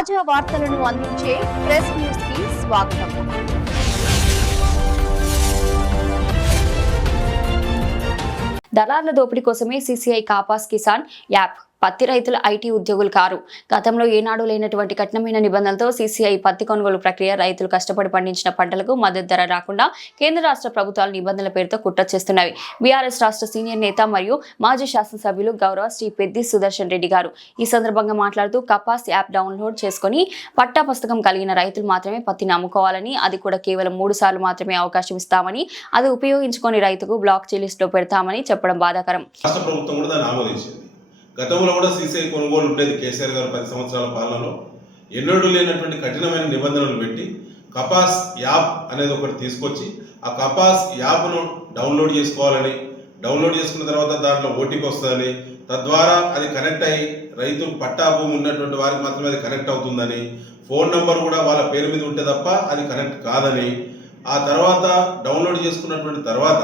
తాజా వార్తలను అందించే ప్రెస్ న్యూస్ కి స్వాగతం. దళారుల దోపిడీ కోసమే సీసీఐ కాపాస్ కిసాన్ యాప్. పత్తి రైతుల ఐటీ ఉద్యోగులు కారు. గతంలో ఏనాడు లేనటువంటి కఠినమైన నిబంధనలతో సీసీఐ పత్తి కొనుగోలు ప్రక్రియ రైతులు కష్టపడి పండించిన పంటలకు మద్దతు ధర రాకుండా కేంద్ర రాష్ట్ర ప్రభుత్వాలు నిబంధనల పేరుతో కుట్ర చేస్తున్నవి. బీఆర్ఎస్ రాష్ట్ర సీనియర్ నేత మరియు మాజీ శాసనసభ్యులు గౌరవ శ్రీ పెద్ది సుదర్శన్ రెడ్డి గారు ఈ సందర్భంగా మాట్లాడుతూ కపాస్ యాప్ డౌన్లోడ్ చేసుకుని పట్టా పుస్తకం కలిగిన రైతులు మాత్రమే పత్తిని అమ్ముకోవాలని, అది కూడా కేవలం 3 సార్లు మాత్రమే అవకాశం ఇస్తామని, అది ఉపయోగించుకొని రైతుకు బ్లాక్ లిస్ట్ లో పెడతామని చెప్పడం బాధాకరం. గతంలో కూడా సీసీఐ కొనుగోలు ఉండేది. కేసీఆర్ గారు 10 సంవత్సరాల పాలనలో ఎన్నడూ లేనటువంటి కఠినమైన నిబంధనలు పెట్టి కపాస్ యాప్ అనేది ఒకటి తీసుకొచ్చి ఆ కపాస్ యాప్ను డౌన్లోడ్ చేసుకోవాలని, డౌన్లోడ్ చేసుకున్న తర్వాత దాంట్లో ఓటీపీ వస్తుందని, తద్వారా అది కనెక్ట్ అయ్యి రైతు పట్టా భూమి ఉన్నటువంటి వారికి మాత్రమే అది కనెక్ట్ అవుతుందని, ఫోన్ నెంబర్ కూడా వాళ్ళ పేరు మీద ఉంటే తప్ప అది కనెక్ట్ కాదని, ఆ తర్వాత డౌన్లోడ్ చేసుకున్నటువంటి తర్వాత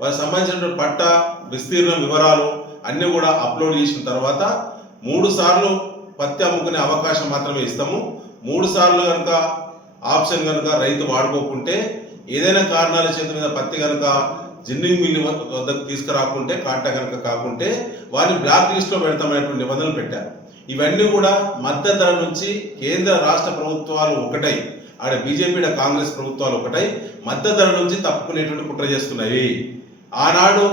వారికి సంబంధించినటువంటి పట్టా విస్తీర్ణ వివరాలు అన్నీ కూడా అప్లోడ్ చేసిన తర్వాత 3 సార్లు పత్తి అమ్ముకునే అవకాశం మాత్రమే ఇస్తాము. 3 సార్లు కనుక ఆప్షన్ కనుక రైతు వాడుకోకుంటే, ఏదైనా కారణాల చేత మీద పత్తి కనుక జిన్నింగ్ మిల్లు వద్దకు తీసుకురాకుంటే, కాంటా కనుక కాకుంటే వారిని బ్లాక్ లిస్ట్లో పెడతామనేటువంటి నిబంధనలు పెట్టారు. ఇవన్నీ కూడా మద్దతు ధర నుంచి కేంద్ర రాష్ట్ర ప్రభుత్వాలు ఒకటై, ఆడ బీజేపీ కాంగ్రెస్ ప్రభుత్వాలు ఒకటై మద్దతు ధర నుంచి తప్పుకునేటువంటి కుట్ర చేస్తున్నాయి. ఆనాడు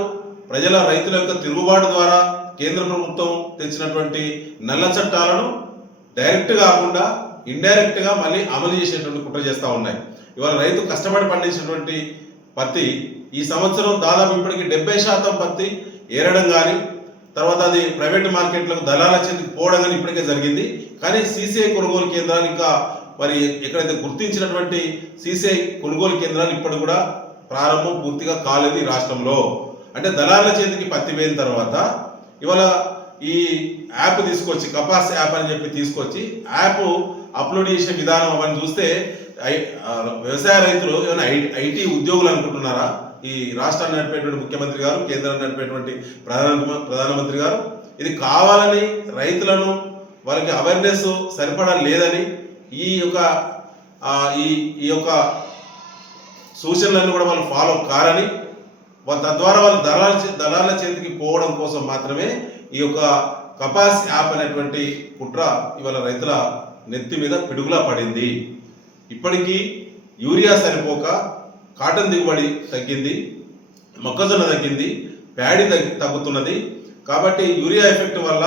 ప్రజల రైతుల యొక్క తిరుగుబాటు ద్వారా కేంద్ర ప్రభుత్వం తెచ్చినటువంటి నల్ల చట్టాలను డైరెక్ట్ కాకుండా ఇండైరెక్ట్ గా మళ్ళీ అమలు చేసేటువంటి కుట్ర చేస్తూ ఉన్నాయి. ఇవాళ రైతు కష్టపడి పండించినటువంటి పత్తి ఈ సంవత్సరం దాదాపు ఇప్పటికి 70% పత్తి ఏరడం కానీ, తర్వాత అది ప్రైవేట్ మార్కెట్లకు దళాల చేతికి పోవడం కానీ ఇప్పటికే జరిగింది. కానీ సీసీఐ కొనుగోలు కేంద్రాలు ఇంకా మరి ఎక్కడైతే గుర్తించినటువంటి సీసీఐ కొనుగోలు కేంద్రాలు ఇప్పటి కూడా ప్రారంభం పూర్తిగా కాలేదు ఈ రాష్ట్రంలో. అంటే దళారుల చేతికి పత్తి పోయిన తర్వాత ఇవాళ ఈ యాప్ తీసుకొచ్చి కపాస్ యాప్ అని చెప్పి తీసుకొచ్చి యాప్ అప్లోడ్ చేసే విధానం అవన్నీ చూస్తే వ్యవసాయ రైతులు ఏమైనా ఐటీ ఉద్యోగులు అనుకుంటున్నారా? ఈ రాష్ట్రాన్ని నడిపేటువంటి ముఖ్యమంత్రి గారు, కేంద్రాన్ని నడిపేటువంటి ప్రధానమంత్రి గారు ఇది కావాలని రైతులను వాళ్ళకి అవేర్నెస్ సరిపడా లేదని ఈ యొక్క సూచనలన్నీ కూడా వాళ్ళు ఫాలో కారని, తద్వారా వాళ్ళు దళాల చేతికి పోవడం కోసం మాత్రమే ఈ యొక్క కపాస్ యాప్ అనేటువంటి కుట్ర ఇవాళ రైతుల నెత్తి మీద పిడుగులా పడింది. ఇప్పటికీ యూరియా సరిపోక కాటన్ దిగుబడి తగ్గింది, మొక్కజొన్న తగ్గింది, ప్యాడీ తగ్గుతున్నది. కాబట్టి యూరియా ఎఫెక్ట్ వల్ల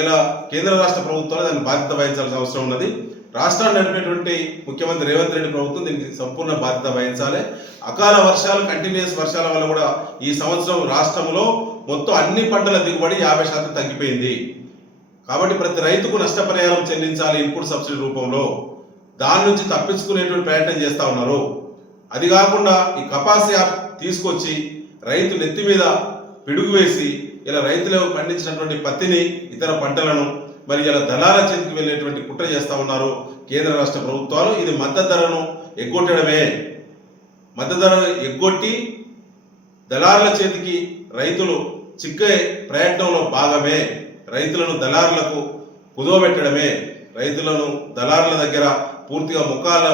ఇలా కేంద్ర రాష్ట్ర ప్రభుత్వాలు దాన్ని బాధ్యత వహించాల్సిన అవసరం ఉన్నది. రాష్ట్రాన్ని నడిపేటువంటి ముఖ్యమంత్రి రేవంత్ రెడ్డి ప్రభుత్వం దీనికి సంపూర్ణ బాధ్యత వహించాలి. అకాల వర్షాలు, కంటిన్యూస్ వర్షాల వల్ల కూడా ఈ సంవత్సరం రాష్ట్రంలో మొత్తం అన్ని పంటల దిగుబడి 50% తగ్గిపోయింది. కాబట్టి ప్రతి రైతుకు నష్టపరిహారం చెల్లించాలి ఇన్పుట్ సబ్సిడీ రూపంలో. దాని నుంచి తప్పించుకునేటువంటి ప్రయత్నం చేస్తూ ఉన్నారు. అది కాకుండా ఈ కపాస్ యాప్ తీసుకొచ్చి రైతు నెత్తి మీద పిడుగు వేసి ఇలా రైతులు పండించినటువంటి పత్తిని, ఇతర పంటలను మరి ఇలా దళాల చేతికి వెళ్ళేటువంటి కుట్ర చేస్తూ ఉన్నారు కేంద్ర రాష్ట్ర ప్రభుత్వాలు. ఇది మద్దతు ధరను ఎగ్గొట్టడమే. మద్దతు ధరను ఎగ్గొట్టి దళారుల చేతికి రైతులు చిక్కే ప్రయత్నంలో భాగమే. రైతులను దళారులకు కుదవబెట్టడమే. రైతులను దళారుల దగ్గర పూర్తిగా ముఖాల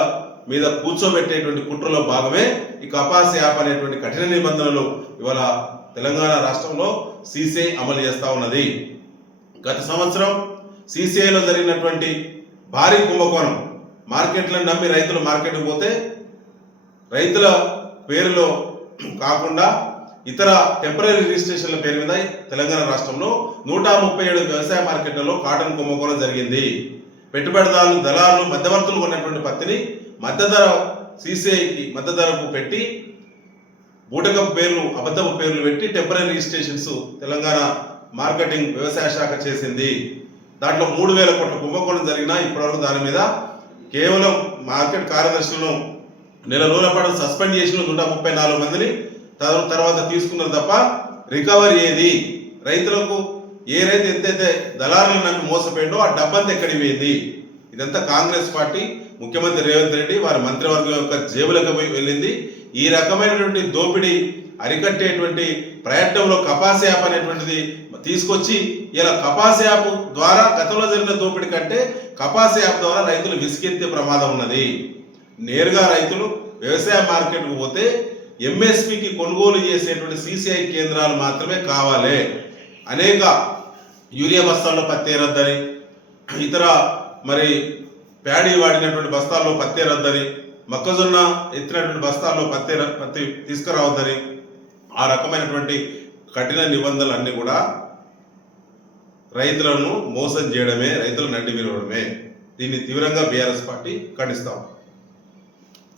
మీద కూర్చోబెట్టేటువంటి కుట్రలో భాగమే ఈ కపాస్ యాప్ అనేటువంటి కఠిన నిబంధనలు ఇవాళ తెలంగాణ రాష్ట్రంలో సీసీఐ అమలు చేస్తూ ఉన్నది. గత సంవత్సరం సీసీఐలో జరిగినటువంటి భారీ కుంభకోణం, మార్కెట్లను నమ్మి రైతులు మార్కెట్కి పోతే రైతుల పేరులో కాకుండా ఇతర టెంపరీ రిజిస్ట్రేషన్ల పేరు మీద తెలంగాణ రాష్ట్రంలో 137 వ్యవసాయ మార్కెట్లలో కాటన్ కుంభకోణం జరిగింది. పెట్టుబడిదారులు, దళారులు, మధ్యవర్తులు కొన్నటువంటి పత్తిని మద్దతు ధర సీసీఐకి మద్దతు ధరకు పెట్టి బూటకపు పేర్లు, అబద్ధపు పేర్లు పెట్టి టెంపరీ రిజిస్ట్రేషన్స్ తెలంగాణ మార్కెటింగ్ వ్యవసాయ శాఖ చేసింది. దాంట్లో 3,000 కోట్ల కుంభకోణం జరిగినా ఇప్పటివరకు దాని మీద కేవలం మార్కెట్ కార్యదర్శులను నెల రోజుల పాటు సస్పెండ్ చేసిన 134 మందిని తర్వాత తీసుకున్నారు తప్ప రికవరీ ఏది? రైతులకు ఏ రైతు ఎంతైతే దళారులను నమ్మి మోసపోయిందో ఆ డబ్బంతా ఎక్కడికి పోయింది? ఇదంతా కాంగ్రెస్ పార్టీ, ముఖ్యమంత్రి రేవంత్ రెడ్డి వారి మంత్రివర్గం యొక్క జేబులకు వెళ్ళింది. ఈ రకమైనటువంటి దోపిడీ అరికట్టేటువంటి ప్రయత్నంలో కపాస్ యాప్ అనేటువంటిది తీసుకొచ్చి ఇలా కపాస్ యాప్ ద్వారా గతంలో జరిగిన దోపిడీ కంటే కపాస్ యాప్ ద్వారా రైతులు విసిగెత్తే ప్రమాదం ఉన్నది. నేరుగా రైతులు వ్యవసాయ మార్కెట్కు పోతే ఎంఎస్పికి కొనుగోలు చేసేటువంటి సిసిఐ కేంద్రాలు మాత్రమే కావాలి. అనేక యూరియా బస్తాల్లో పత్తి రద్దని, ఇతర మరి ప్యాడీ వాడినటువంటి బస్తాల్లో పత్తి రద్దని, మొక్కజొన్న ఎత్తినటువంటి బస్తాల్లో పత్తి తీసుకురావద్దని, ఆ రకమైనటువంటి కఠిన నిబంధనలు అన్నీ కూడా రైతులను మోసం చేయడమే, రైతులను నడ్డి విరవడమే. దీన్ని తీవ్రంగా బీఆర్ఎస్ పార్టీ ఖండిస్తాం.